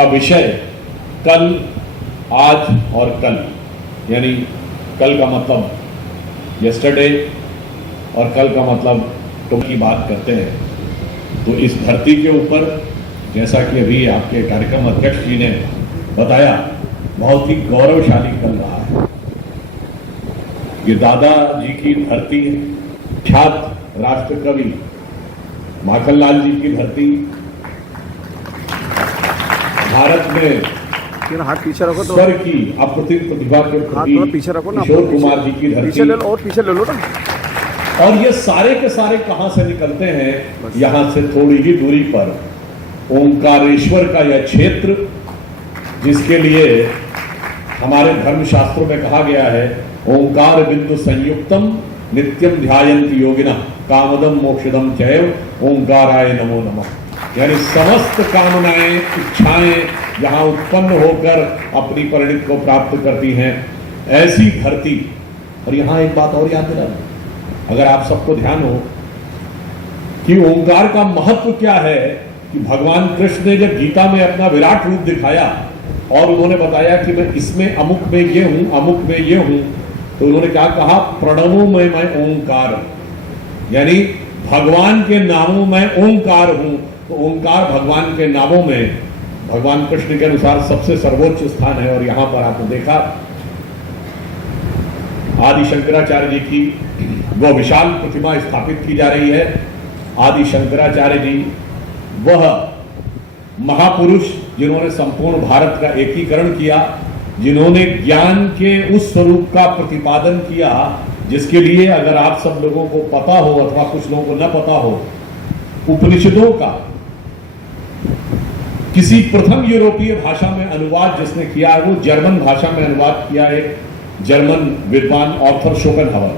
का विषय कल, आज और कल, यानी कल का मतलब यस्टरडे और कल का मतलब टुडे की बात करते हैं। तो इस धरती के ऊपर, जैसा कि अभी आपके कार्यक्रम अध्यक्ष जी ने बताया, बहुत ही गौरवशाली कल रहा है। ये दादाजी की धरती, ख्यात राष्ट्र कवि माखनलाल जी की धरती, भारत में हाथ पीछे रखो तो स्वर की अप्रतिम प्रतिभा के प्रति पीछे रखो ना, किशोर कुमार जी की धरती, पीछे ले लो और पीछे ले लो ना। और ये सारे के सारे कहां से निकलते हैं? यहां से थोड़ी ही दूरी पर ओंकारेश्वर का यह क्षेत्र, जिसके लिए हमारे धर्मशास्त्रों में कहा गया है, ओंकार बिंदु संयुक्तम नित्यम ध्यायन्ति योगिनः कामदम मोक्षदम चैव ओंकाराय नमो नमः। यानी समस्त कामनाएं, इच्छाएं यहां उत्पन्न होकर अपनी परिणति को प्राप्त करती हैं, ऐसी धरती। और यहां एक बात और याद दिलाना, अगर आप सबको ध्यान हो कि ओंकार का महत्व क्या है, कि भगवान कृष्ण ने जब गीता में अपना विराट रूप दिखाया और उन्होंने बताया कि मैं इसमें अमुक में ये हूं, अमुक में ये हूं, तो उन्होंने क्या कहा? प्रणवों में मैं ओंकार, यानी भगवान के नामों में ओंकार हूं। तो ओंकार भगवान के नामों में भगवान कृष्ण के अनुसार सबसे सर्वोच्च स्थान है। और यहां पर आपने देखा आदि शंकराचार्य जी की वो विशाल प्रतिमा स्थापित की जा रही है। आदि शंकराचार्य जी वह महापुरुष जिन्होंने संपूर्ण भारत का एकीकरण किया, जिन्होंने ज्ञान के उस स्वरूप का प्रतिपादन किया जिसके लिए, अगर आप सब लोगों को पता हो अथवा कुछ लोगों को न पता हो, उपनिषदों का किसी प्रथम यूरोपीय भाषा में अनुवाद जिसने किया है, वो जर्मन भाषा में अनुवाद किया है जर्मन विद्वान ऑर्थर शोपेनहावर।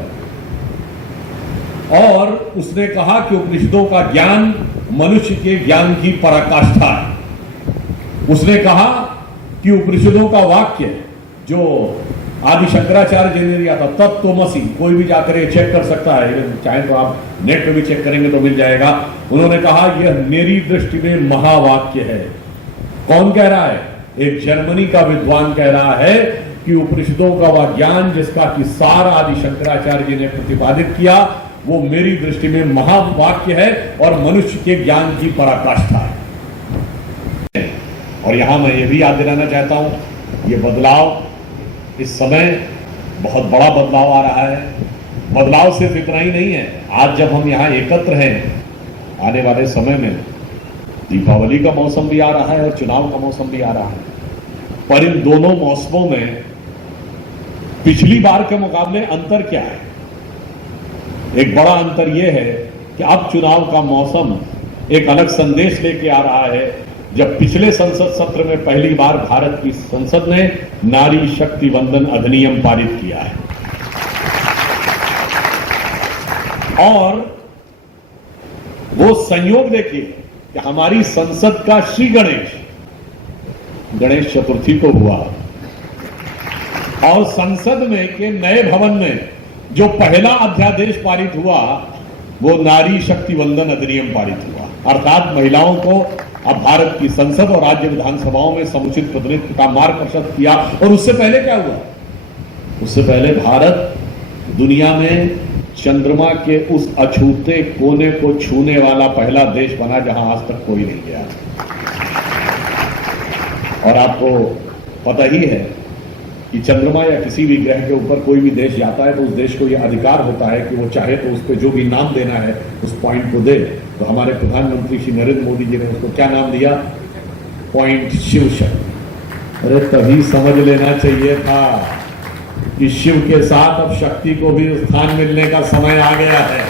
और उसने कहा कि उपनिषदों का ज्ञान मनुष्य के ज्ञान की पराकाष्ठा है। उसने कहा कि उपनिषदों का वाक्य जो आदि शंकराचार्य जी ने दिया था, तत्त्वमसि, कोई भी जाकर ये चेक कर सकता है, चाहे तो आप नेट पे भी चेक करेंगे तो मिल जाएगा। उन्होंने कहा यह मेरी दृष्टि में महावाक्य है। कौन कह रहा है? एक जर्मनी का विद्वान कह रहा है कि उपनिषदों का वह ज्ञान जिसका कि सार आदि शंकराचार्य जी ने प्रतिपादित किया, वो मेरी दृष्टि में महावाक्य है और मनुष्य के ज्ञान की पराकाष्ठा है। और यहां मैं ये भी याद दिलाना चाहता हूं, ये बदलाव इस समय बहुत बड़ा बदलाव आ रहा है। बदलाव सिर्फ इतना ही नहीं है, आज जब हम यहां एकत्र हैं, आने वाले समय में दीपावली का मौसम भी आ रहा है और चुनाव का मौसम भी आ रहा है। पर इन दोनों मौसमों में पिछली बार के मुकाबले अंतर क्या है? एक बड़ा अंतर यह है कि अब चुनाव का मौसम एक अलग संदेश लेके आ रहा है। जब पिछले संसद सत्र में पहली बार भारत की संसद ने नारी शक्ति वंदन अधिनियम पारित किया है, और वो संयोग देखिए कि हमारी संसद का श्री गणेश चतुर्थी को हुआ, और संसद में के नए भवन में जो पहला अध्यादेश पारित हुआ वो नारी शक्ति वंदन अधिनियम पारित हुआ। अर्थात महिलाओं को अब भारत की संसद और राज्य विधानसभाओं में समुचित प्रतिनिधित्व का मार्ग प्रशस्त किया। और उससे पहले क्या हुआ? उससे पहले भारत दुनिया में चंद्रमा के उस अछूते कोने को छूने वाला पहला देश बना जहां आज तक कोई नहीं गया। और आपको पता ही है कि चंद्रमा या किसी भी ग्रह के ऊपर कोई भी देश जाता है तो उस देश को यह अधिकार होता है कि वो चाहे तो उस पर जो भी नाम देना है उस पॉइंट को दे। तो हमारे प्रधानमंत्री श्री नरेंद्र मोदी जी ने उसको क्या नाम दिया? पॉइंट शिव शक्ति। अरे तभी समझ लेना चाहिए था कि शिव के साथ अब शक्ति को भी स्थान मिलने का समय आ गया है।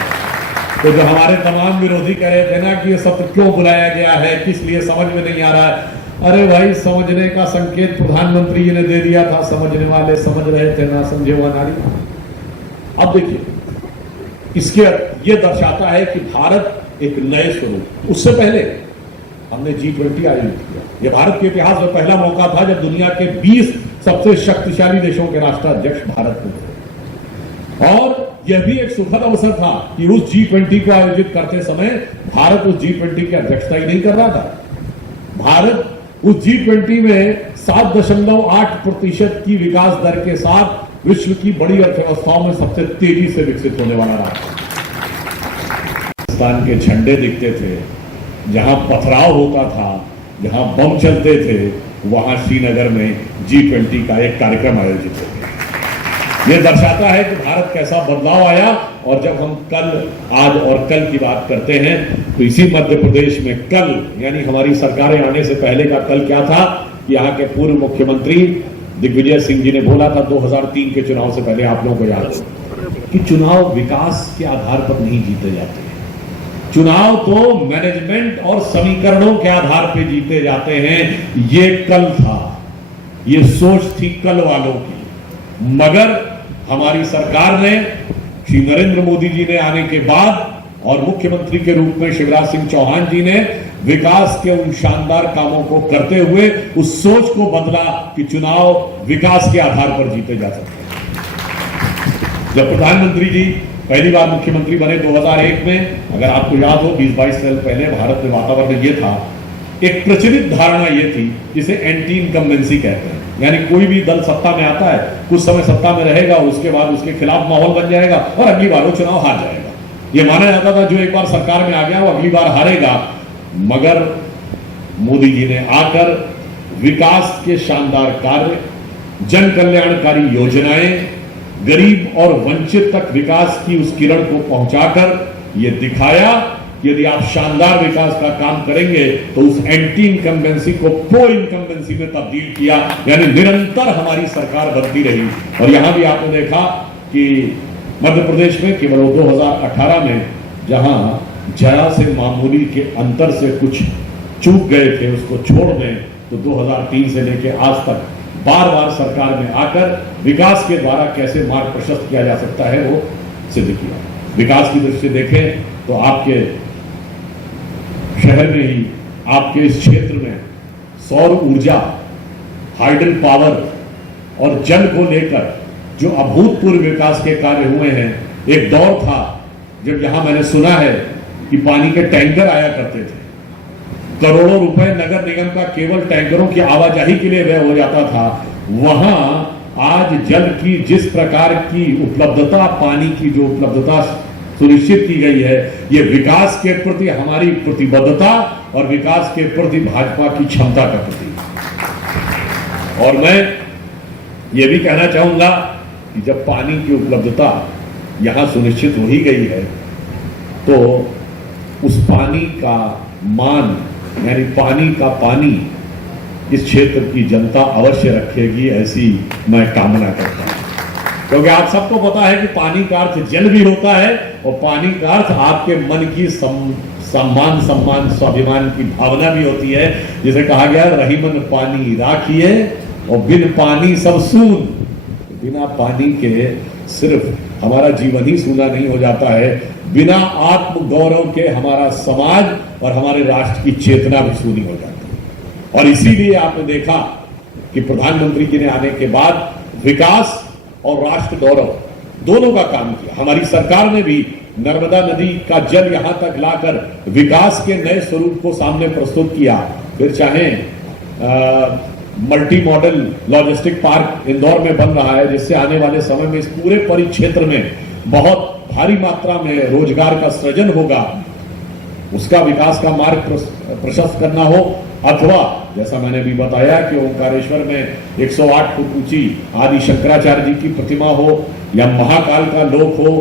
तो जो हमारे तमाम विरोधी कह रहे थे ना कि ये सत्र क्यों बुलाया गया है, किस लिए, समझ में नहीं आ रहा है, अरे भाई समझने का संकेत प्रधानमंत्री जी ने दे दिया था, समझने वाले समझ रहे थे, ना समझे हुआ नारी। अब देखिए, इसके ये दर्शाता है कि भारत एक नए स्वरूप। उससे पहले हमने G20 आयोजित किया। यह भारत के इतिहास में पहला मौका था जब दुनिया के 20 सबसे शक्तिशाली देशों के राष्ट्राध्यक्ष भारत में थे। और यह भी एक सुखद अवसर था कि उस G20 को आयोजित करते समय भारत उस G20 की अध्यक्षता ही नहीं कर रहा था। भारत उस G20 में 7.8% की विकास दर के साथ विश्व की बड़ी अर्थव्यवस्थाओं में सबसे तेजी से विकसित होने वाला रहा। पाकिस्तान के झंडे दिखते थे, जहां पथराव होता था, जहां बम चलते थे, वहां श्रीनगर में G20 का एक कार्यक्रम आयोजित हो गया। यह दर्शाता है कि भारत कैसा बदलाव आया। और जब हम कल, आज और कल की बात करते हैं तो इसी मध्य प्रदेश में कल, यानी हमारी सरकारें आने से पहले का कल क्या था कि यहाँ के पूर्व मुख्यमंत्री दिग्विजय सिंह जी ने बोला था 2003 के चुनाव से पहले, आप लोगों को याद हो कि चुनाव विकास के आधार पर नहीं जीते जाते हैं, चुनाव तो मैनेजमेंट और समीकरणों के आधार पर जीते जाते हैं। ये कल था, ये सोच थी कल वालों की। मगर हमारी सरकार ने, श्री नरेंद्र मोदी जी ने आने के बाद और मुख्यमंत्री के रूप में शिवराज सिंह चौहान जी ने विकास के उन शानदार कामों को करते हुए उस सोच को बदला कि चुनाव विकास के आधार पर जीते जा सकते हैं। जब प्रधानमंत्री जी पहली बार मुख्यमंत्री बने 2001 में, अगर आपको याद हो 20-22 साल पहले भारत में वातावरण ये था, एक प्रचलित धारणा ये थी जिसे एंटी इनकम्बेंसी कहते हैं, यानी कोई भी दल सत्ता में आता है, कुछ समय सत्ता में रहेगा, उसके बाद उसके खिलाफ माहौल बन जाएगा और अगली बार वो चुनाव हार जाएगा। ये माना जाता था जो एक बार सरकार में आ गया वो अगली बार हारेगा। मगर मोदी जी ने आकर विकास के शानदार कार्य, जन कल्याणकारी योजनाएं, गरीब और वंचित तक विकास की उस किरण को पहुंचाकर ये दिखाया कि यदि आप शानदार विकास का काम करेंगे तो उस एंटी इनकम्बेंसी को प्रो इनकम्बेंसी में तब्दील किया, यानी निरंतर हमारी सरकार बनती रही। और यहां भी आपने देखा कि मध्य प्रदेश में केवल 2018 में जहां जरा से मामूली के अंतर से कुछ चूक गए थे उसको छोड़ दें तो 2003 से लेकर आज तक बार बार सरकार में आकर विकास के द्वारा कैसे मार्ग प्रशस्त किया जा सकता है वो सिद्ध किया। विकास की दृष्टि से देखें तो आपके शहर में ही, आपके इस क्षेत्र में सौर ऊर्जा, हाइडल पावर और जल को लेकर जो अभूतपूर्व विकास के कार्य हुए हैं। एक दौर था जब यहां मैंने सुना है कि पानी के टैंकर आया करते थे, करोड़ों रुपए नगर निगम का केवल टैंकरों की आवाजाही के लिए व्यय हो जाता था। वहां आज जल की जिस प्रकार की उपलब्धता, पानी की जो उपलब्धता सुनिश्चित की गई है, ये विकास के प्रति हमारी प्रतिबद्धता और विकास के प्रति भाजपा की क्षमता का प्रतीक है। और मैं ये भी कहना चाहूंगा कि जब पानी की उपलब्धता यहां सुनिश्चित हो ही गई है तो उस पानी का मान, यानी पानी का पानी इस क्षेत्र की जनता अवश्य रखेगी, ऐसी मैं कामना करता हूं। क्योंकि आप सबको पता है कि पानी का अर्थ जल भी होता है और पानी का अर्थ आपके मन की सम्मान, स्वाभिमान की भावना भी होती है। जिसे कहा गया रहीमन पानी राखिए और बिन पानी सब सून। बिना पानी के सिर्फ हमारा जीवन ही सूना नहीं हो जाता है, बिना आत्म गौरव के हमारा समाज और हमारे राष्ट्र की चेतना भी सूनी हो जाती है। और इसीलिए आपने देखा कि प्रधानमंत्री जी ने आने के बाद विकास और राष्ट्र गौरव दोनों का काम किया। हमारी सरकार ने भी नर्मदा नदी का जल यहां तक लाकर विकास के नए स्वरूप को सामने प्रस्तुत किया। फिर चाहे multi modal logistic park Indore में बन रहा है, जिससे आने वाले समय में इस पूरे परिक्षेत्र में बहुत भारी मात्रा में रोजगार का सृजन होगा, उसका विकास का मार्ग प्रशस्त करना हो, अथवा जैसा मैंने भी बताया कि ओंकारेश्वर में 108 फुट ऊंची आदि शंकराचार्य जी की प्रतिमा हो, या महाकाल का लोक हो,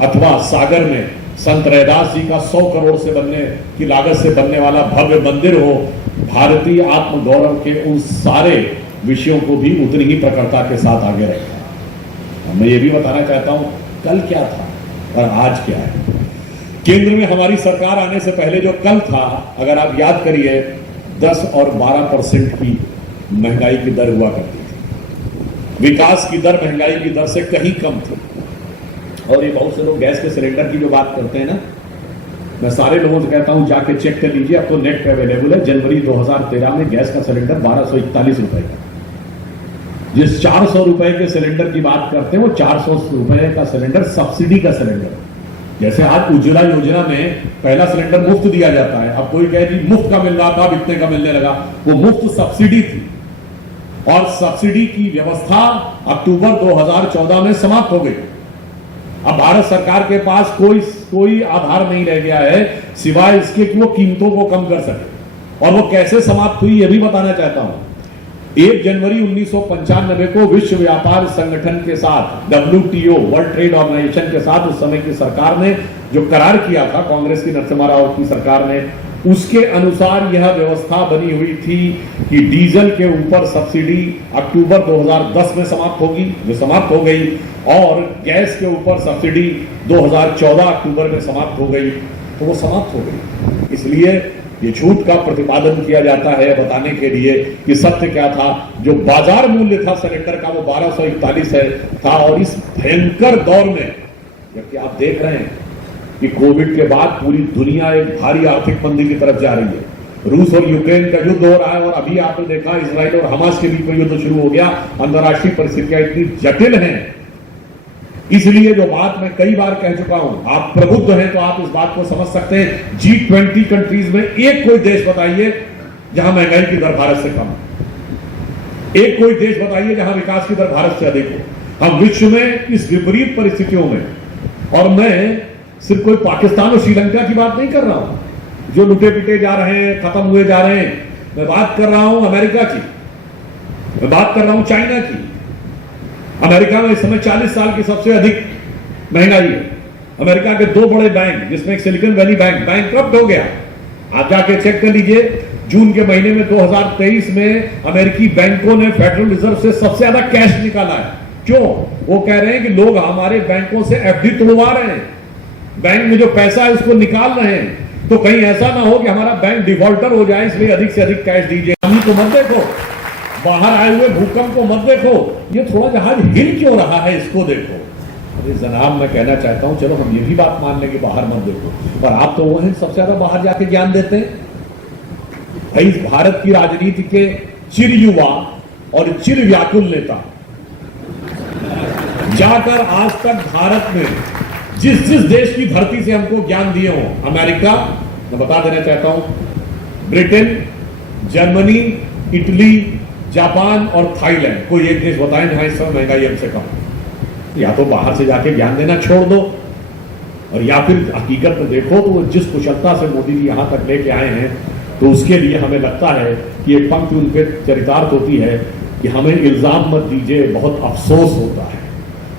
अथवा सागर में संत रैदास जी का 100 करोड़ से बनने की लागत से बनने वाला भव्य मंदिर हो। भारतीय आत्म गौरव के उन सारे विषयों को भी उतनी ही प्रखरता के साथ आगे रखा। मैं ये भी बताना चाहता हूं कल क्या था और आज क्या है। केंद्र में हमारी सरकार आने से पहले जो कल था, अगर आप याद करिए, 10 और 12% की महंगाई की दर हुआ करती थी। विकास की दर महंगाई की दर से कहीं कम थी। और ये बहुत से लोग गैस के सिलेंडर की जो बात करते हैं ना, मैं सारे लोगों से कहता हूं जाके चेक कर लीजिए, अब तो नेट पे अवेलेबल है। जनवरी 2013 में गैस का सिलेंडर 1241 रुपए का। जिस 400 रुपए के सिलेंडर की बात करते हैं वो 400 रुपए का सिलेंडर सब्सिडी का सिलेंडर, जैसे आज उज्ज्वला योजना में पहला सिलेंडर मुफ्त दिया जाता है, अब कोई कहे जी मुफ्त का मिल रहा था, अब इतने का मिलने लगा। वो मुफ्त सब्सिडी थी और सब्सिडी की व्यवस्था अक्टूबर 2014 में समाप्त हो गई। अब भारत सरकार के पास कोई आधार नहीं रह गया है सिवाय इसके कि वो कीमतों को कम कर सके। और वो कैसे समाप्त हुई, यह भी बताना चाहता हूं। 1 जनवरी 1995 को विश्व व्यापार संगठन के साथ, WTO वर्ल्ड ट्रेड ऑर्गेनाइजेशन के साथ उस समय की सरकार ने जो करार किया था, कांग्रेस की नरसिम्हा राव की सरकार ने, उसके अनुसार यह व्यवस्था बनी हुई थी कि डीजल के ऊपर सब्सिडी अक्टूबर 2010 में समाप्त होगी, जो समाप्त हो गई, और गैस के ऊपर सब्सिडी 2014 अक्टूबर में समाप्त हो गई, तो वो समाप्त हो गई। इसलिए ये झूठ का प्रतिपादन किया जाता है बताने के लिए कि सत्य क्या था। जो बाजार मूल्य था सिलेंडर का वो 1241 था। और इस भयंकर दौर में, जबकि आप देख रहे हैं कि कोविड के बाद पूरी दुनिया एक भारी आर्थिक मंदी की तरफ जा रही है, रूस और यूक्रेन का युद्ध हो रहा है, और अभी आपने देखा इजराइल और हमास के बीच में युद्ध शुरू हो गया। अंतर्राष्ट्रीय परिस्थितियां इतनी जटिल हैं, इसलिए जो बात मैं कई बार कह चुका हूं, आप प्रबुद्ध हैं तो आप इस बात को समझ सकते हैं। G20 कंट्रीज में एक कोई देश बताइए जहां महंगाई की दर भारत से कम है, एक कोई देश बताइए जहां विकास की दर भारत से अधिक हो। हम विश्व में इस विपरीत परिस्थितियों में, और मैं सिर्फ कोई पाकिस्तान और श्रीलंका की बात नहीं कर रहा हूं जो लुटे पिटे जा रहे हैं, खत्म हुए जा रहे हैं, मैं बात कर रहा हूं अमेरिका की, मैं बात कर रहा हूं चाइना की। अमेरिका में इस समय 40 साल की सबसे अधिक महंगाई है। अमेरिका के 2 बड़े बैंक, जिसमें एक सिलिकॉन वैली बैंकक्रप्ट हो गया। आप जाके चेक कर लीजिए, जून के महीने में 2023 में अमेरिकी बैंकों ने फेडरल रिजर्व से सबसे ज्यादा कैश निकाला है। क्यों? वो कह रहे हैं कि लोग हमारे बैंकों से FD तुड़वा रहे हैं, बैंक में जो पैसा है उसको निकाल रहे हैं, तो कहीं ऐसा ना हो कि हमारा बैंक डिफॉल्टर हो जाए, इसलिए अधिक से अधिक कैश दीजिए। हम तो मत देखो, बाहर आए हुए भूकंप को मत देखो, ये थोड़ा जहाज हिल क्यों रहा है इसको देखो। अरे जनाब, मैं कहना चाहता हूं, चलो हम ये भी बात मान लें कि बाहर मत देखो, पर आप तो वो हैं सबसे ज्यादा बाहर जाके ज्ञान देते हैं। भाई, भारत की राजनीति के चिर युवा और चिर व्याकुल नेता जाकर आज तक भारत में जिस जिस देश की धरती से हमको ज्ञान दिए हो, अमेरिका, मैं बता देना चाहता हूं, ब्रिटेन, जर्मनी, इटली, जापान और थाईलैंड, कोई एक देश बताएं जहां इस समय महंगाई हमसे कम। या तो बाहर से जाके ज्ञान देना छोड़ दो, और या फिर हकीकत में देखो तो जिस कुशलता से मोदी जी यहां तक लेके आए हैं, तो उसके लिए हमें लगता है कि एक पंक्ति उनके चरितार्थ होती है कि हमें इल्जाम मत दीजिए, बहुत अफसोस होता है।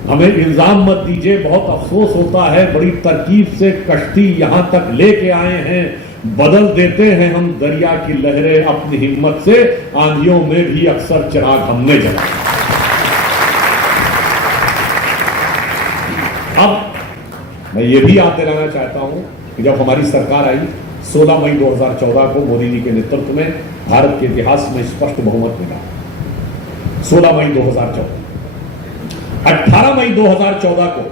हमें इल्जाम मत दीजिए, बहुत अफसोस होता है। बड़ी तरकीब से कश्ती यहां तक लेके आए हैं, बदल देते हैं हम दरिया की लहरें अपनी हिम्मत से, आंधियों में भी अक्सर चिराग हमने जलाया। अब मैं ये भी याद दिलाना चाहता हूं कि जब हमारी सरकार आई 16 मई 2014 को मोदी जी के नेतृत्व में, भारत के इतिहास में स्पष्ट बहुमत मिला। 16 मई 2014, 18 मई 2014 को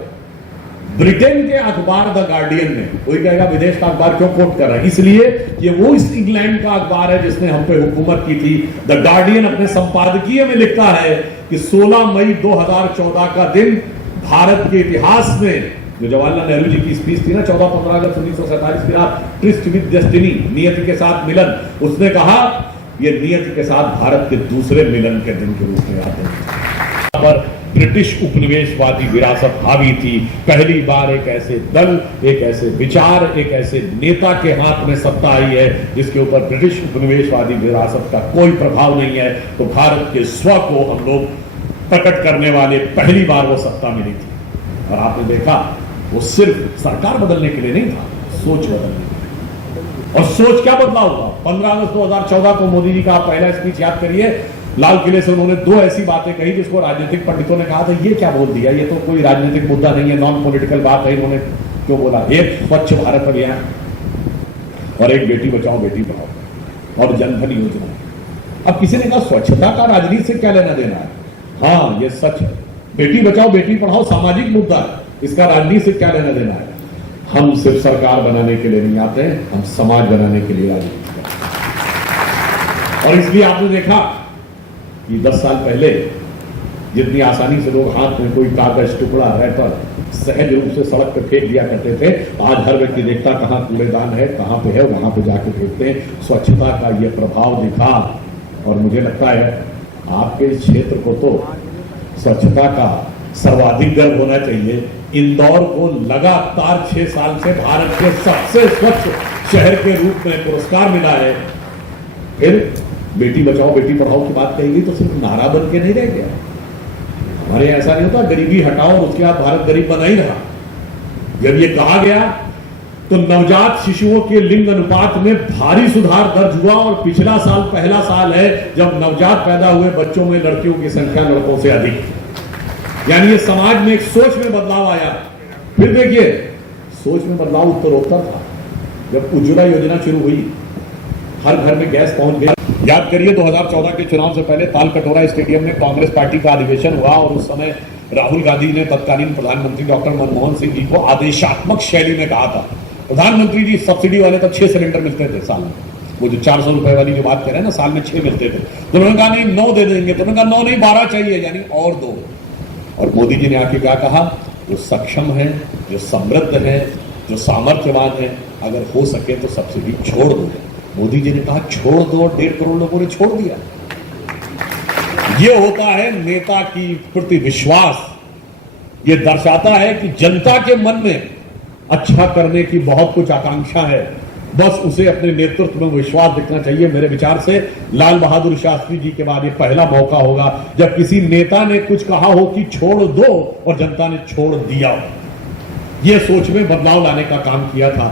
ब्रिटेन के अखबार द गार्डियन ने, कोई कहेगा विदेश का अखबार क्यों कोट कर रहा है, इसलिए कि वो इस इंग्लैंड का अखबार है जिसने हम पे हुकूमत की थी। द गार्डियन अपने संपादकीय में लिखता है कि 16 मई 2014 का दिन भारत के इतिहास में, जो जवाहरलाल नेहरू जी की स्पीच थी ना 14-15 अगस्त 1947 की रात, ट्रिस्ट विद डेस्टिनी, नियति के साथ मिलन, उसने कहा ये नियति के साथ भारत के दूसरे मिलन के दिन के रूप में याद है। पर ब्रिटिश उपनिवेशवादी विरासत हावी थी। पहली बार एक ऐसे दल, एक ऐसे विचार, एक ऐसे नेता के हाथ में सत्ता आई है जिसके ऊपर ब्रिटिश उपनिवेशवादी विरासत का कोई प्रभाव नहीं है। तो भारत के स्व को हम लोग प्रकट करने वाले पहली बार वो सत्ता मिली थी। और आपने देखा वो सिर्फ सरकार बदलने के लिए नहीं था, सोच बदलने के लिए। और सोच क्या बदला होगा? 15 अगस्त 2014 को मोदी जी का पहला स्पीच याद करिए, लाल किले से उन्होंने 2 ऐसी बातें कही जिसको राजनीतिक पंडितों ने कहा था ये क्या बोल दिया, ये तो कोई राजनीतिक मुद्दा नहीं है, नॉन पॉलिटिकल बात है। इन्होंने क्यों बोला? एक स्वच्छ भारत अभियान और एक बेटी बचाओ बेटी पढ़ाओ और जनधन योजना। अब किसी ने कहा स्वच्छता का राजनीति से क्या लेना देना है? हाँ, ये सच है, बेटी बचाओ बेटी पढ़ाओ सामाजिक मुद्दा है, इसका राजनीति से क्या लेना देना है? हम सिर्फ सरकार बनाने के लिए नहीं आते हैं, हम समाज बनाने के लिए राजनीति करते हैं। और इसलिए आपने देखा कि 10 साल पहले जितनी आसानी से लोग हाथ में कोई कागज, टुकड़ा, रैपर सहज रूप से सड़क पे फेंक दिया करते थे। आज हर व्यक्ति देखता कहाँ कूड़ेदान है, कहाँ पे है, वहां पे जाके फेंकते हैं। स्वच्छता का ये प्रभाव दिखा और मुझे लगता है आपके इस क्षेत्र को तो स्वच्छता का सर्वाधिक गर्व होना चाहिए। इंदौर को लगातार 6 साल से भारत के सबसे स्वच्छ शहर के रूप में पुरस्कार मिला है। फिर बेटी बचाओ बेटी पढ़ाओ की बात कहेगी तो सिर्फ नारा बन के नहीं रह गया। हमारे यहाँ ऐसा नहीं होता गरीबी हटाओ और उसके बाद भारत गरीब बना ही रहा। जब ये कहा गया तो नवजात शिशुओं के लिंग अनुपात में भारी सुधार दर्ज हुआ और पिछला साल पहला साल है जब नवजात पैदा हुए बच्चों में लड़कियों की संख्या लड़कों से अधिक। यानी ये समाज में एक सोच में बदलाव आया। फिर देखिए सोच में बदलाव उत्तरोत्तर था। जब उज्ज्वला योजना शुरू हुई, हर घर में गैस पहुंच गया। याद करिए 2014 के चुनाव से पहले तालकटोरा स्टेडियम में कांग्रेस पार्टी का अधिवेशन हुआ और उस समय राहुल गांधी ने तत्कालीन प्रधानमंत्री डॉक्टर मनमोहन सिंह जी को आदेशात्मक शैली में कहा था, प्रधानमंत्री जी सब्सिडी वाले तब 6 सिलेंडर मिलते थे साल में। वो जो 400 रुपए वाली जो बात कह रहे हैं ना, साल में 6 मिलते थे। तो उन्होंने कहा नहीं 9 दे देंगे, तो उन्होंने कहा 9 नहीं 12 चाहिए, यानी और 2। और मोदी जी ने आके क्या कहा, जो सक्षम है, जो समृद्ध है, जो सामर्थ्यवान है, अगर हो सके तो सब्सिडी छोड़ दो। मोदी जी ने कहा छोड़ दो, 1.5 करोड़ लोगों ने छोड़ दिया। ये होता है नेता की प्रति विश्वास। ये दर्शाता है कि जनता के मन में अच्छा करने की बहुत कुछ आकांक्षा है, बस उसे अपने नेतृत्व में विश्वास दिखना चाहिए। मेरे विचार से लाल बहादुर शास्त्री जी के बाद ये पहला मौका होगा जब किसी नेता ने कुछ कहा हो कि छोड़ दो और जनता ने छोड़ दिया। ये सोच में बदलाव लाने का काम किया था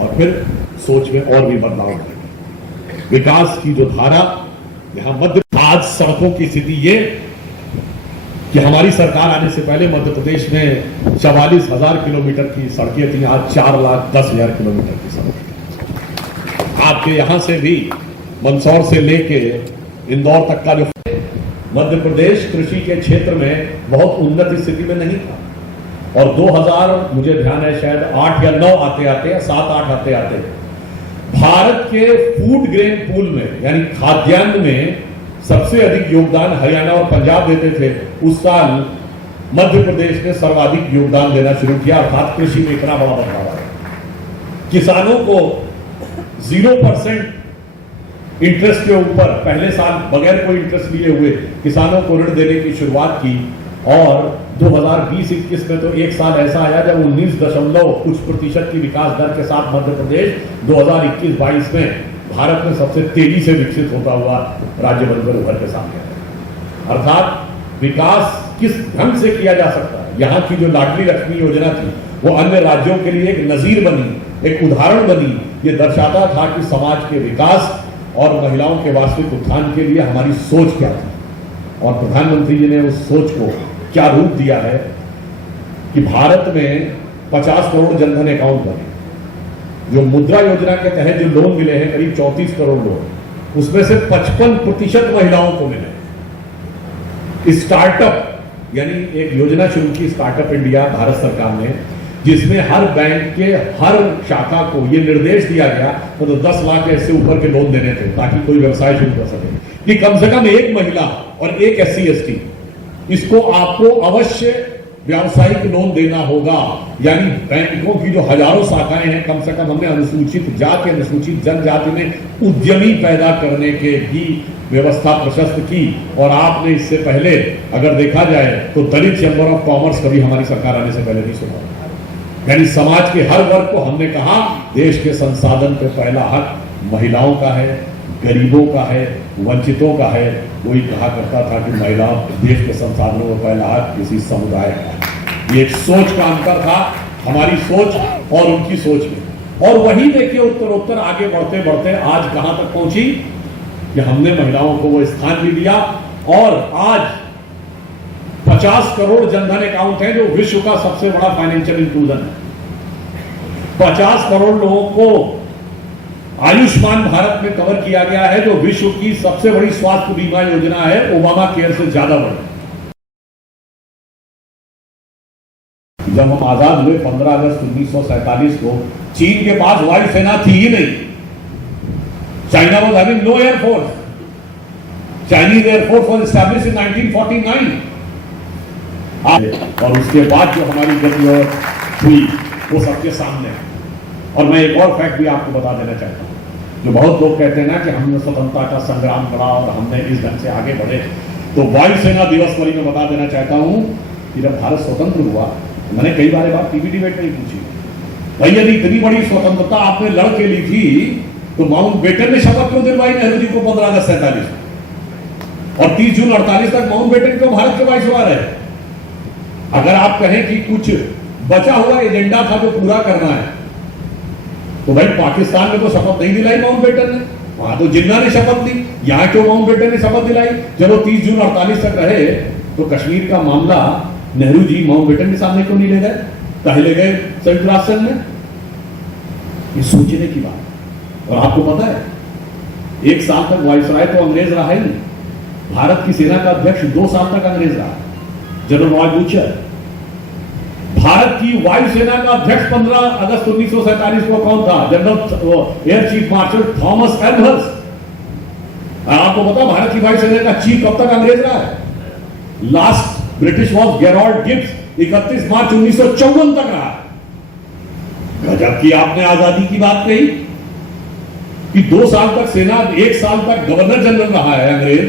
और फिर सोच में और भी बदलाव लाया। विकास की जो धारा यहां मध्य, आज सड़कों की स्थिति ये कि हमारी सरकार आने से पहले मध्य प्रदेश में 44,000 किलोमीटर की सड़कें थी, आज 4,10,000 किलोमीटर की सड़कें। आपके यहां से भी मंदसौर से लेके इंदौर तक का जो मध्य प्रदेश कृषि के क्षेत्र में बहुत उन्नत स्थिति में नहीं था और 2000 मुझे ध्यान है शायद 8 या 9 आते आते या 7-8 आते आते भारत के फूड ग्रेन पूल में यानी खाद्यान्न में सबसे अधिक योगदान हरियाणा और पंजाब देते थे। उस साल मध्य प्रदेश ने सर्वाधिक योगदान देना शुरू किया, अर्थात कृषि में इतना बड़ा बदलाव आया। किसानों को 0% इंटरेस्ट के ऊपर पहले साल बगैर कोई इंटरेस्ट लिए हुए किसानों को ऋण देने की शुरुआत की और 2020-21 में तो एक साल ऐसा आया जब 19% की विकास दर के साथ मध्य प्रदेश 2021-22 में भारत में सबसे तेजी से विकसित होता हुआ राज्य बनकर उभर के सामने आया। अर्थात विकास किस ढंग से किया जा सकता है। यहाँ की जो लाडली लक्ष्मी योजना थी वो अन्य राज्यों के लिए एक नजीर बनी, एक उदाहरण बनी। ये दर्शाता था कि समाज के विकास और महिलाओं के वास्तविक उत्थान के लिए हमारी सोच क्या थी और प्रधानमंत्री जी ने उस सोच को क्या रूप दिया है कि भारत में 50 करोड़ जनधन अकाउंट बने। जो मुद्रा योजना के तहत जो लोन मिले हैं करीब 34 करोड़ लोन, उसमें से 55% महिलाओं को मिले। स्टार्टअप यानी एक योजना शुरू की स्टार्टअप इंडिया भारत सरकार ने, जिसमें हर बैंक के हर शाखा को यह निर्देश दिया गया तो 10 लाख ऐसे ऊपर के लोन देने थे ताकि कोई व्यवसाय शुरू कर सके कि कम से कम एक महिला और एक SC/ST इसको आपको अवश्य व्यावसायिक लोन देना होगा। यानी बैंकों की जो हजारों शाखाएं हैं, कम से कम हमने अनुसूचित जाति अनुसूचित जनजाति में उद्यमी पैदा करने के भी व्यवस्था प्रशस्त की। और आपने इससे पहले अगर देखा जाए तो दलित चैंबर ऑफ कॉमर्स कभी हमारी सरकार आने से पहले नहीं सुना। यानी समाज के हर वर्ग को हमने कहा देश के संसाधन पे पहला हक महिलाओं का है, गरीबों का है, वंचितों का है। वही कहा करता था कि महिला देश के संसाधनों में पहला हक किसी समुदाय का। ये एक सोच का अंतर था हमारी सोच और उनकी सोच में। और वही देखिए उत्तरोत्तर आगे बढ़ते बढ़ते आज कहां तक पहुंची कि हमने महिलाओं को वो स्थान भी दिया और आज 50 करोड़ जनधन अकाउंट है जो विश्व का सबसे बड़ा फाइनेंशियल इंक्लूजन है। 50 करोड़ लोगों को आयुष्मान भारत में कवर किया गया है जो विश्व की सबसे बड़ी स्वास्थ्य बीमा योजना है, ओबामा केयर से ज्यादा बड़ी। जब हम आजाद हुए 15 अगस्त 1947 को चीन के पास वायुसेना थी ही नहीं। China was having no air force. Chinese air force was established in 1949। और उसके बाद जो हमारी गति और हुई वो सबके सामने है। और मैं एक और फैक्ट भी आपको बता देना चाहता हूँ, जो बहुत लोग कहते हैं ना कि हमने स्वतंत्रता का संग्राम लड़ा और हमने इस ढंग से आगे बढ़े, तो वायुसेना दिवस पर ही मैं बता देना चाहता हूँ कि जब भारत स्वतंत्र हुआ, मैंने कई बार टीवी डिबेट में ही पूछी, भाई यदि इतनी बड़ी स्वतंत्रता आपने लड़ के ली थी तो माउंट बेटन ने शपथ क्यों दिलवाई नेहरू जी को 15 अगस्त 47 और 30 जून 48 तक माउंट बेटन क्यों भारत के वाइसरॉय रहे? अगर आप कहें कि कुछ बचा हुआ एजेंडा था जो पूरा करना है, तो भाई पाकिस्तान में तो शपथ नहीं दिलाई माउंट बेटन ने, वहां तो जिन्ना ने शपथ दी, यहां क्यों माउंट बेटन ने शपथ दिलाई? जब वो 30 जून 48 तक रहे तो कश्मीर का मामला नेहरू जी माउंट बेटन के सामने क्यों नहीं ले गए, पहले गए संयुक्त राष्ट्र संघ में? ये सोचने की बात। और आपको पता है 1 साल तक वाइसरॉय तो अंग्रेज रहा ही नहीं, भारत की सेना का अध्यक्ष 2 साल तक अंग्रेज रहा, जनरल रॉय बूचर। भारत की वायुसेना का अध्यक्ष 15 अगस्त 1947 को कौन था? General air chief marshal Thomas Elmhirst. आपको पता भारत की वायुसेना का चीफ कब तक अंग्रेज रहा है? Last British was Gerrold Gibbs 31 मार्च 1954 तक रहा। गजब की आपने आजादी की बात कही कि 2 साल तक सेना, 1 साल तक गवर्नर जनरल रहा है अंग्रेज,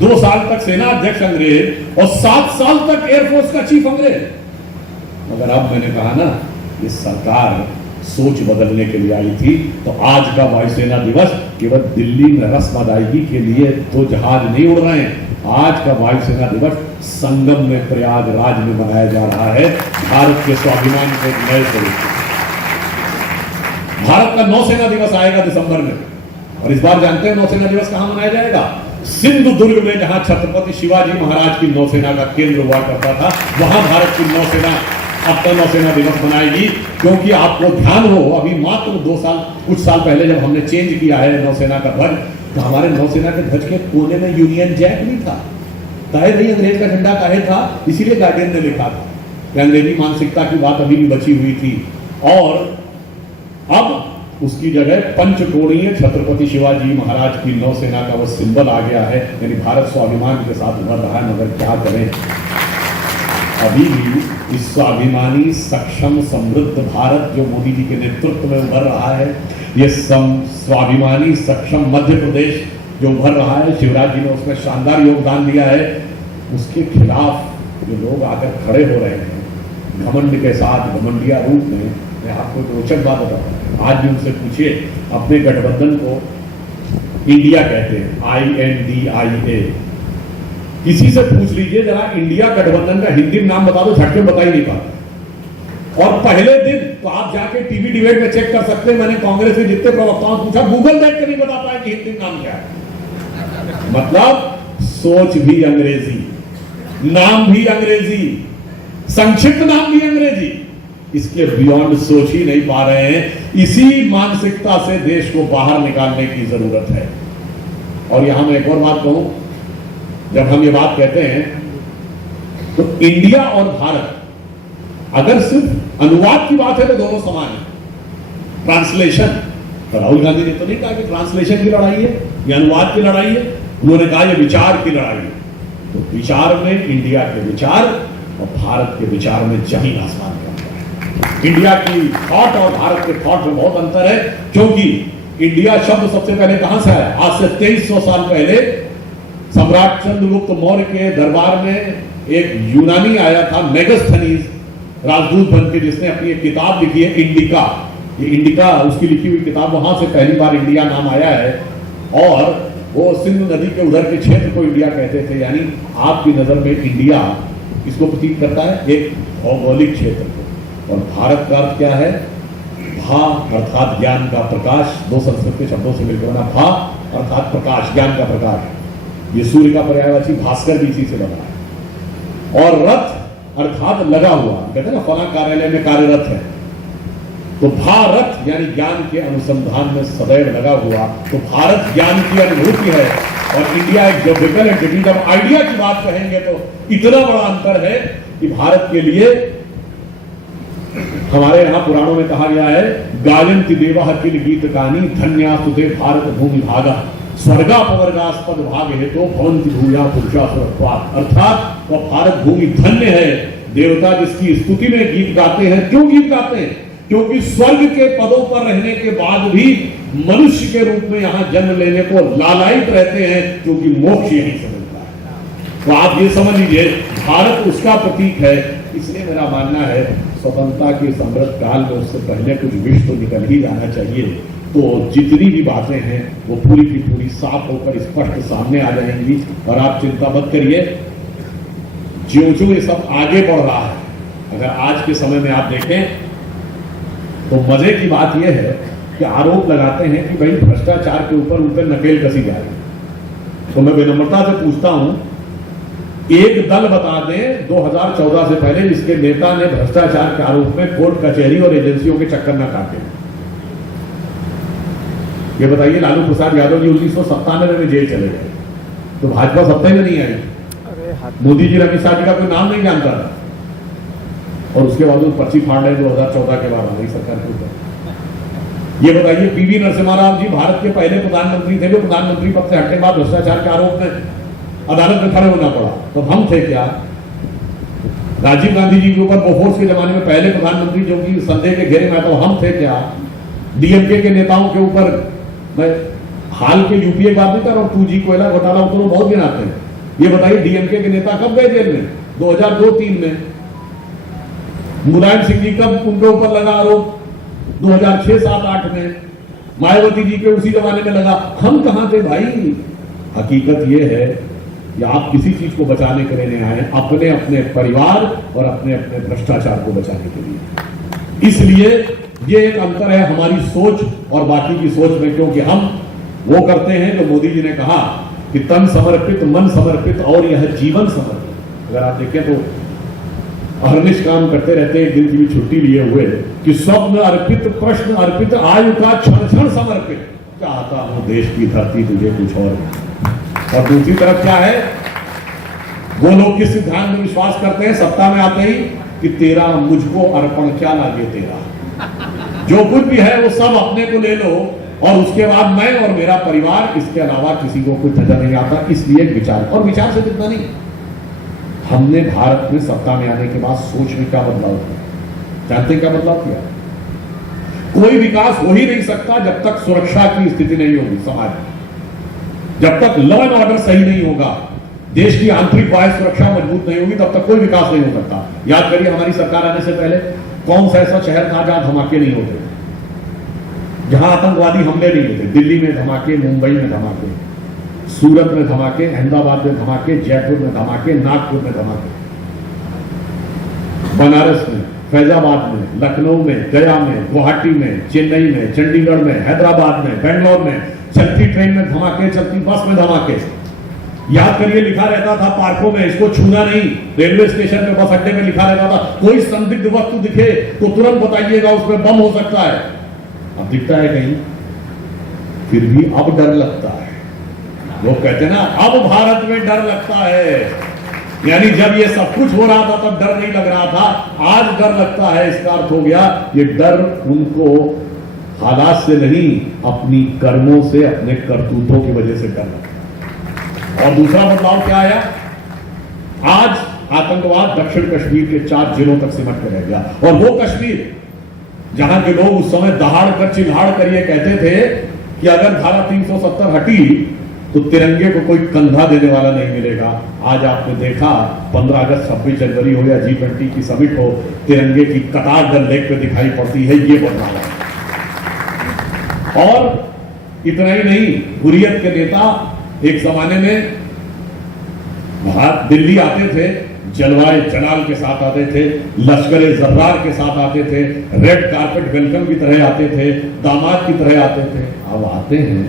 2 साल तक सेना अध्यक्ष अंग्रेज और 7 साल तक एयरफोर्स का चीफ अंग्रेज। मगर अब मैंने कहा ना, ये सरकार सोच बदलने के लिए आई थी, तो आज का वायुसेना दिवस केवल दिल्ली में रस्म अदायगी के लिए तो जहाज नहीं उड़ रहे हैं, आज का वायुसेना दिवस संगम में प्रयागराज में मनाया जा रहा है, भारत के स्वाभिमान के नए स्वरूप। भारत का नौसेना दिवस आएगा दिसंबर में, और इस बार जानते हैं नौसेना दिवस कहां मनाया जाएगा? सिंधु दुर्ग में, जहां छत्रपति शिवाजी महाराज की नौसेना का केंद्र हुआ करता था, वहां भारत की नौसेना अब नौसेना दिवस मनाएगी। क्योंकि आपको ध्यान हो, अभी मात्र 2 साल, कुछ साल पहले जब हमने चेंज किया है नौसेना का ध्वज, तो हमारे नौसेना के ध्वज के कोने में यूनियन जैक नहीं था, काहे नहीं अंग्रेज का झंडा काहे था? इसीलिए गार्डियन ने लिखा था कि अंग्रेजी मानसिकता की बात अभी भी बची हुई थी, और अब उसकी जगह पंचकोणीय छत्रपति शिवाजी महाराज की नौसेना का वो सिंबल आ गया है। यानी भारत स्वाभिमान के साथ उभर रहा है। मगर क्या करें, अभी भी इस स्वाभिमानी सक्षम समृद्ध भारत जो मोदी जी के नेतृत्व में उभर रहा है, ये स्वाभिमानी सक्षम मध्य प्रदेश जो उभर रहा है, शिवराज जी ने उसमें शानदार योगदान दिया है, उसके खिलाफ जो लोग आकर खड़े हो रहे हैं घमंड के साथ, घमंडिया रूप में। मैं आपको एक रोचक बात बताऊं, आज भी उनसे पूछिए, अपने गठबंधन को इंडिया कहते हैं, INDIA। किसी से पूछ लीजिए जरा इंडिया गठबंधन का हिंदी नाम बता दो, झटके बता ही नहीं पाते। और पहले दिन तो आप जाके टीवी डिबेट में चेक कर सकते हैं, मैंने कांग्रेस के जितने प्रवक्ताओं से पूछा, गूगल देख के नहीं बता पाया कि हिंदी नाम क्या है। मतलब सोच भी अंग्रेजी, नाम भी अंग्रेजी, संक्षिप्त नाम भी अंग्रेजी, इसके बियॉन्ड सोच ही नहीं पा रहे हैं। इसी मानसिकता से देश को बाहर निकालने की जरूरत है। और यहां मैं एक और बात कहूं, जब हम ये बात कहते हैं तो इंडिया और भारत, अगर सिर्फ अनुवाद की बात है तो दोनों समान है। ट्रांसलेशन, तो राहुल गांधी ने तो नहीं कहा कि ट्रांसलेशन की लड़ाई है, ये अनुवाद की लड़ाई है, उन्होंने कहा ये विचार की लड़ाई है। तो विचार में इंडिया के विचार और भारत के विचार में जमीन आसमान का अंतर है। इंडिया की थॉट और भारत के थॉट में बहुत अंतर है, क्योंकि इंडिया शब्द सबसे पहले कहां से आया? आज से 2300 साल पहले सम्राट चंद्रगुप्त मौर्य के दरबार में एक यूनानी आया था, मेगास्थनीज, राजदूत बन के, जिसने अपनी एक किताब लिखी है इंडिका। ये इंडिका उसकी लिखी हुई किताब, वहां से पहली बार इंडिया नाम आया है। और वो सिंधु नदी के उधर के क्षेत्र को इंडिया कहते थे। यानी आपकी नजर में इंडिया किसको प्रतीक करता है? एक भौगोलिक क्षेत्र को। और भारत का अर्थ क्या है? भा अर्थात ज्ञान का प्रकाश, 2 संस्कृत के शब्दों से मिलकर बना भा अर्थात प्रकाश, ज्ञान का प्रकाश। ये सूर्य का पर्यायवाची भास्कर भी इसी से बना है। और रथ अर्थात लगा हुआ, कहते हैं ना फला कार्यालय में कार्यरत है, तो भारत यानी ज्ञान के अनुसंधान में सदैव लगा हुआ। तो भारत ज्ञान की अनुभूति है और इंडिया एक ज्योग्राफिकल एंटिटी। जब आइडिया की बात कहेंगे तो इतना बड़ा अंतर है कि भारत के लिए हमारे यहां पुराणों में कहा गया है, गायन्ति देवः किल गीत कानी धन्यास्तुते भारत भूमि भागा स्वर्गापवर्गास्पद भाग हेतु भवन्ति भूया पुरुषा सुरत्वात्। अर्थात वह भारत भूमि धन्य है, देवता जिसकी स्तुति में गीत गाते हैं। क्यों गीत गाते हैं? क्योंकि स्वर्ग के पदों पर रहने के बाद भी मनुष्य के रूप में यहां जन्म लेने को लालायित रहते हैं, क्योंकि मोक्ष यहीं से मिलता है। तो आप ये समझ लीजिए, भारत उसका प्रतीक है। इसलिए मेरा मानना है स्वतंत्रता के समृद्ध काल में उससे पहले कुछ विष तो निकल ही जाना चाहिए। तो जितनी भी बातें हैं वो पूरी की पूरी साफ होकर स्पष्ट सामने आ जाएंगी। और आप चिंता मत करिए, ज्यों-ज्यों ये सब आगे बढ़ रहा है, अगर आज के समय में आप देखें तो मजे की बात यह है कि आरोप लगाते हैं कि भाई भ्रष्टाचार के ऊपर उन पर नकेल कसी जा रही है। तो मैं विनम्रता से पूछता हूं, एक दल बता दें 2014 से पहले जिसके नेता ने भ्रष्टाचार के आरोप में कोर्ट कचहरी और एजेंसियों के चक्कर न काटे। ये बताइए, लालू प्रसाद यादव जी 1997 में जेल चले गए तो भाजपा सत्ता में नहीं आई। मोदी जी अमित शाह जी का कोई नाम नहीं जानता था, और उसके बाद वो पर्ची फाड़ रहे 2014 के बाद हमारी सरकार के ऊपर। ये बताइए, पीवी नरसिम्हा राव जी भारत के पहले प्रधानमंत्री थे, जो प्रधानमंत्री पद से हटने के बाद भ्रष्टाचार के आरोप में अदालत में खड़े होना पड़ा, तो हम थे क्या? राजीव गांधी जी के ऊपर बोफोर्स के जमाने में पहले प्रधानमंत्री जो कि संदेह के घेरे में आया, तो हम थे क्या? डीएमके के नेताओं के ऊपर, मैं हाल के यूपीए की बात नहीं कर रहा हूं, 2G कोयला घोटाला तो लोग बहुत गिनाते हैं। ये बताइए, डीएमके के नेता कब गए जेल में? 2002-3 में। मुलायम सिंह जी कब उनके ऊपर लगा आरोप? 2006-7-8 में। मायावती जी के उसी जमाने में लगा। हम कहां थे भाई? हकीकत यह है कि आप किसी चीज को बचाने के लिए नहीं आए, अपने अपने परिवार और अपने अपने भ्रष्टाचार को बचाने के लिए। इसलिए ये एक अंतर है हमारी सोच और बाकी की सोच में, क्योंकि हम वो करते हैं जो मोदी जी ने कहा कि तन समर्पित, मन समर्पित और यह जीवन समर्पित। अगर आप देखें तो अहर्निश काम करते रहते हैं, एक दिन की भी छुट्टी लिए हुए, कि स्वप्न अर्पित, प्रश्न अर्पित, आयु का क्षण क्षण समर्पित, चाहता हूं देश की धरती तुझे कुछ और दूसरी तरफ क्या है? वो लोग किस सिद्धांत में विश्वास करते हैं सत्ता में आते ही कि तेरा मुझको अर्पण क्या लागे, तेरा जो कुछ भी है वो सब अपने को ले लो, और उसके बाद मैं और मेरा परिवार, इसके अलावा किसी को कुछ नजर नहीं आता। इसलिए विचार, और विचार से कितना नहीं, हमने भारत में सत्ता में आने के बाद सोच में क्या बदलाव किया? जानते हैं क्या बदलाव किया? कोई विकास हो ही नहीं सकता जब तक सुरक्षा की स्थिति नहीं होगी समाज में, जब तक लॉ एंड ऑर्डर सही नहीं होगा, देश की आंतरिक बाह्य सुरक्षा मजबूत नहीं होगी, तब तक कोई विकास नहीं हो सकता। याद करिए, हमारी सरकार आने से पहले कौन सा ऐसा शहर था जहां धमाके नहीं होते, जहां आतंकवादी हमले नहीं होते? दिल्ली में धमाके, मुंबई में धमाके, सूरत में धमाके, अहमदाबाद में धमाके, जयपुर में धमाके, नागपुर में धमाके, बनारस में, फैजाबाद में, लखनऊ में, गया में, गुवाहाटी में, चेन्नई में, चंडीगढ़ में, हैदराबाद में, बेंगलोर में, चलती ट्रेन में धमाके, चलती बस में धमाके। याद करिए, लिखा रहता था पार्कों में इसको छूना नहीं, रेलवे स्टेशन में, बस अड्डे में लिखा रहता था कोई संदिग्ध वस्तु दिखे तो तुरंत बताइएगा, उसमें बम हो सकता है। अब दिखता है कहीं? फिर भी अब डर लगता है। लोग कहते हैं ना, अब भारत में डर लगता है। यानी जब ये सब कुछ हो रहा था तब डर नहीं लग रहा था, आज डर लगता है। इसका अर्थ हो गया ये डर उनको हालात से नहीं, अपनी कर्मों से, अपने करतूतों की वजह से डर लगता है। और दूसरा बदलाव क्या आया? आज आतंकवाद दक्षिण कश्मीर के 4 जिलों तक सिमट कर रह गया, और वो कश्मीर जहां के लोग उस समय दहाड़ कर चिल्हाड़ कर ये कहते थे कि अगर धारा 370 हटी तो तिरंगे को कोई कंधा देने वाला नहीं मिलेगा। आज आपने देखा 15 अगस्त 26 जनवरी हो या G20 की समिट हो, तिरंगे की कतार डल लेक पे दिखाई पड़ती है। ये बदलाव है। और इतना ही नहीं, हुर्रियत के नेता एक जमाने में दिल्ली आते थे, जलवाए जलाल के साथ आते थे, लश्कर जर्रार के साथ आते थे, रेड कारपेट वेलकम की तरह आते थे, दामाद की तरह आते थे। अब आते हैं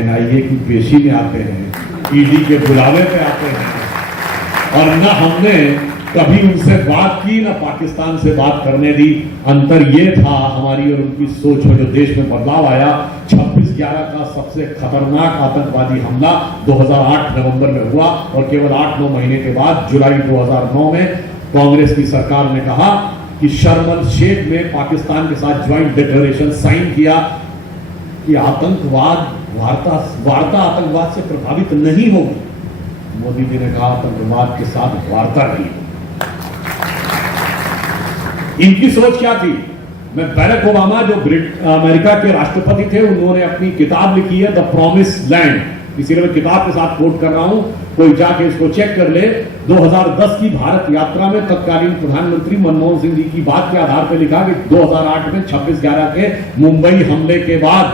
NIA की पेशी में आते हैं, ED के बुलावे पे आते हैं, और न हमने कभी उनसे बात की, न पाकिस्तान से बात करने दी। अंतर ये था हमारी और उनकी सोच में, जो देश में बदलाव आया। 26/11 का सबसे खतरनाक आतंकवादी हमला 2008 नवंबर में हुआ, और केवल 8-9 महीने के बाद जुलाई 2009 में कांग्रेस की सरकार ने कहा कि शर्म अल शेख में पाकिस्तान के साथ ज्वाइंट डिक्लेरेशन साइन किया कि आतंकवाद वार्ता आतंकवाद से प्रभावित नहीं होगी। मोदी जी ने कहा आतंकवाद के साथ वार्ता की। इनकी सोच क्या थी? मैं बैरक ओबामा जो अमेरिका के राष्ट्रपति थे, उन्होंने अपनी किताब लिखी है द प्रॉमिस लैंड, इसीलिए मैं किताब के साथ कोट कर रहा हूं, कोई जाके इसको चेक कर ले। 2010 की भारत यात्रा में तत्कालीन प्रधानमंत्री मनमोहन सिंह जी की बात के आधार पर लिखा कि 2008 में 26/11 के मुंबई हमले के बाद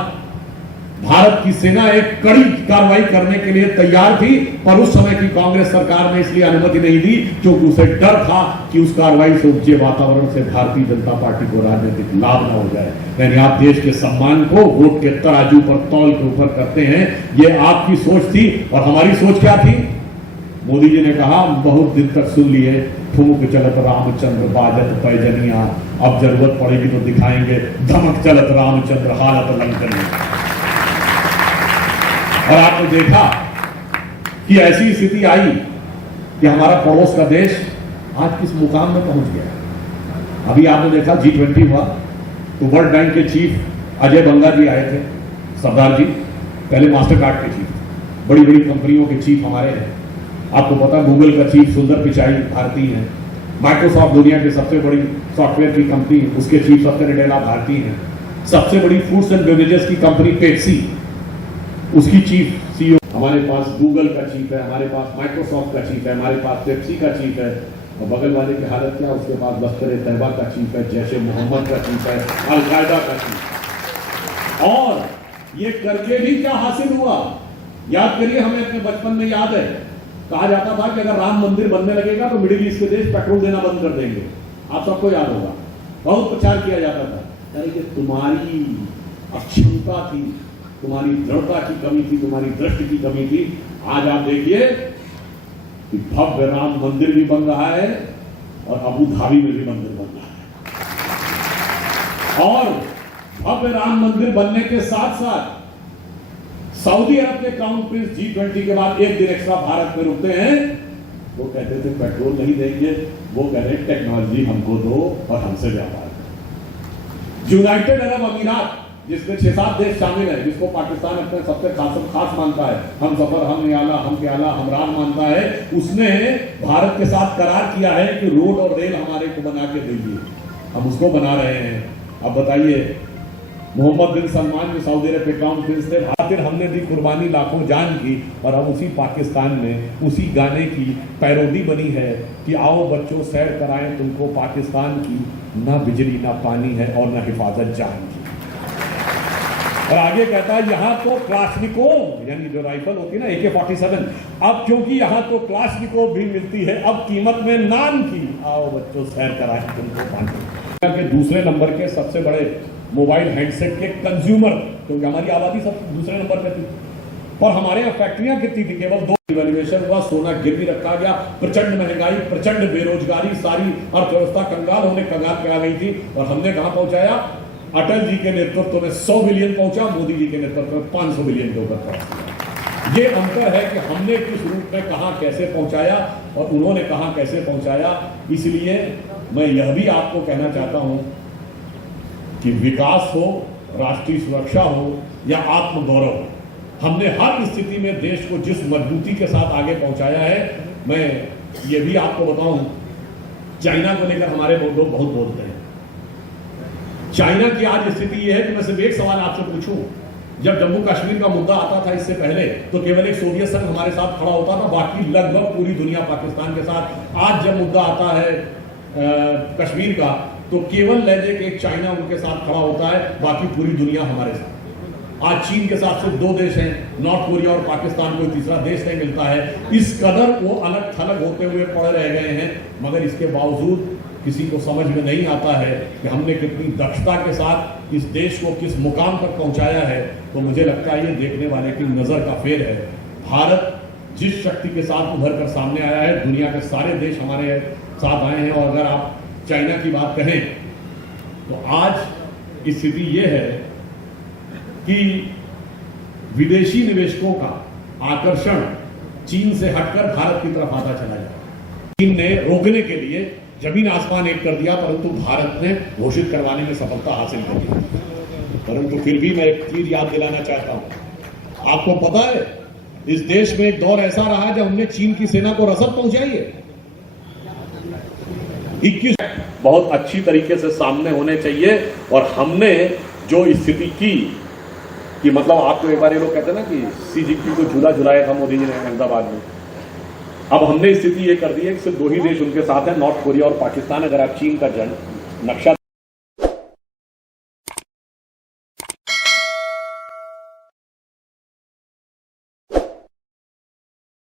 भारत की सेना एक कड़ी कार्रवाई करने के लिए तैयार थी, पर उस समय की कांग्रेस सरकार ने इसलिए अनुमति नहीं दी क्योंकि उसे डर था कि उस कार्रवाई से उपजे वातावरण से भारतीय जनता पार्टी को राजनीतिक लाभ न हो जाए। यानी आप देश के सम्मान को वोट के तराजू पर तौल के ऊपर करते हैं, ये आपकी सोच थी। और हमारी सोच क्या थी? मोदी जी ने कहा बहुत दिन तक सुन लिए, ठुमक चलत रामचंद्र बाजत पैजनिया, अब जरूरत पड़ेगी तो दिखाएंगे धमक चलत रामचंद्र हालत लंकनी। और आपने देखा कि ऐसी स्थिति आई कि हमारा पड़ोस का देश आज किस मुकाम में पहुंच गया। अभी आपने देखा G20 हुआ तो वर्ल्ड बैंक के चीफ अजय बंगा जी आए थे, सरदार जी, पहले मास्टर कार्ड के चीफ, बड़ी बड़ी कंपनियों के चीफ हमारे हैं। आपको पता गूगल का चीफ सुंदर पिचाई भारतीय है, माइक्रोसॉफ्ट दुनिया की सबसे बड़ी सॉफ्टवेयर की कंपनी, उसके चीफ सत्य नडेला भारतीय है। सबसे बड़ी फूड्स एंड बेवरेजेस की कंपनी पेप्सी, उसकी चीफ सीईओ, हमारे पास गूगल का चीफ है, हमारे पास माइक्रोसॉफ्ट का चीफ है, हमारे पास पेप्सी का चीफ है, और बगल वाले की हालत क्या, उसके पास लश्कर-ए-तैयबा का चीफ है, जैश-ए मोहम्मद का चीफ है, अल-कायदा का चीफ। और ये करके भी क्या हासिल हुआ? याद करिए, हमें अपने बचपन में याद है, कहा जाता था कि अगर राम मंदिर बनने लगेगा तो मिडिल ईस्ट के देश पेट्रोल देना बंद कर देंगे। आप सबको याद होगा, बहुत प्रचार किया जाता था कि तुम्हारी अक्षमता थी, तुम्हारी दृढ़ता की कमी थी, तुम्हारी दृष्टि की कमी थी। आज आप देखिए कि भव्य राम मंदिर भी बन रहा है और अबू धाबी में भी मंदिर बन रहा है। और भव्य राम मंदिर बनने के साथ साथ सऊदी अरब के क्राउन प्रिंस G20 के बाद एक दिन एक्स्ट्रा भारत में रुकते हैं। वो कहते थे पेट्रोल नहीं देंगे, वो कह रहे टेक्नोलॉजी हमको दो और हमसे व्यापार करो। यूनाइटेड अरब अमीरात, जिसमें 6-7 देश शामिल है, जिसको पाकिस्तान अपने सबसे खास मानता है, हम सफर, हम नियाला, हम प्याला, हमरान मानता है, उसने भारत के साथ करार किया है कि रोड और रेल हमारे को बना के दीजिए। हम उसको बना रहे हैं। अब बताइए, मोहम्मद बिन सलमान जो सऊदी अरब के क्राउन प्रिंस थे, खातिर हमने दी कुर्बानी लाखों जान की, और अब उसी पाकिस्तान में उसी गाने की पैरोडी बनी है कि आओ बच्चों सैर कराएं तुमको पाकिस्तान की, ना बिजली ना पानी है और ना हिफाजत जान की। और आगे कहता है यहाँ तो क्लाशनिकोव, यानी जो राइफल होती है ना AK-47, अब क्योंकि यहाँ तो क्लाशनिकोव भी मिलती है, अब कीमत में नान की, आओ बच्चों सैर कराएं तुमको पानी के। दूसरे नंबर के सबसे बड़े मोबाइल हैंडसेट के कंज्यूमर, क्योंकि हमारी आबादी सब दूसरे नंबर पे थी, पर हमारे यहाँ फैक्ट्रियां कितनी थी? केवल 2। डिवैल्यूएशन हुआ, सोना गिरवी रखा गया, प्रचंड महंगाई, प्रचंड बेरोजगारी, सारी अर्थव्यवस्था कंगाल होने कगार पे आ गई थी। और हमने कहां पहुंचाया? अटल जी के नेतृत्व में 100 बिलियन पहुंचा, मोदी जी के नेतृत्व में 500 बिलियन के ऊपर पहुंचा। ये अंतर है कि हमने किस रूप में कहां कैसे पहुंचाया और उन्होंने कहां कैसे पहुंचाया। इसलिए मैं यह भी आपको कहना चाहता हूं कि विकास हो, राष्ट्रीय सुरक्षा हो या आत्मगौरव, हमने हर स्थिति में देश को जिस मजबूती के साथ आगे पहुंचाया है। मैं ये भी आपको बताऊं, चाइना को लेकर हमारे लोग बहुत बोलते हैं। चाइना की आज स्थिति यह है कि मैं सिर्फ एक सवाल आपसे पूछूं, जब जम्मू कश्मीर का मुद्दा आता था इससे पहले, तो केवल एक सोवियत संघ हमारे साथ खड़ा होता था, बाकी लगभग पूरी दुनिया पाकिस्तान के साथ। आज जब मुद्दा आता है कश्मीर का, तो केवल लहजे के एक चाइना उनके साथ खड़ा होता है, बाकी पूरी दुनिया हमारे साथ। आज चीन के साथ सिर्फ 2 देश हैं, नॉर्थ कोरिया और पाकिस्तान, कोई तीसरा देश नहीं मिलता है। इस कदर वो अलग थलग होते हुए पड़े रह गए हैं, मगर इसके बावजूद किसी को समझ में नहीं आता है कि हमने कितनी दक्षता के साथ इस देश को किस मुकाम तक पहुंचाया है। तो मुझे लगता है ये देखने वाले की नजर का फेर है। भारत जिस शक्ति के साथ उभर कर सामने आया है, दुनिया के सारे देश हमारे साथ आए हैं। और अगर आप चाइना की बात कहें तो आज स्थिति यह है कि विदेशी निवेशकों का आकर्षण चीन से हटकर भारत की तरफ आता चला जाए। चीन ने रोकने के लिए जमीन आसमान एक कर दिया, परंतु भारत ने घोषित करवाने में सफलता हासिल कर ली। परंतु फिर भी मैं एक चीज याद दिलाना चाहता हूं, आपको पता है इस देश में एक दौर ऐसा रहा है जब हमने चीन की सेना को रसद पहुंचाई है। 21 बहुत अच्छी तरीके से सामने होने चाहिए। और हमने जो स्थिति की कि मतलब आपको एक बार ये लोग कहते हैं ना कि CGP को झूला झुलाया था मोदी जी ने अहमदाबाद में। अब हमने स्थिति ये कर दी है कि सिर्फ 2 ही देश उनके साथ हैं, नॉर्थ कोरिया और पाकिस्तान। अगर आप चीन का नक्शा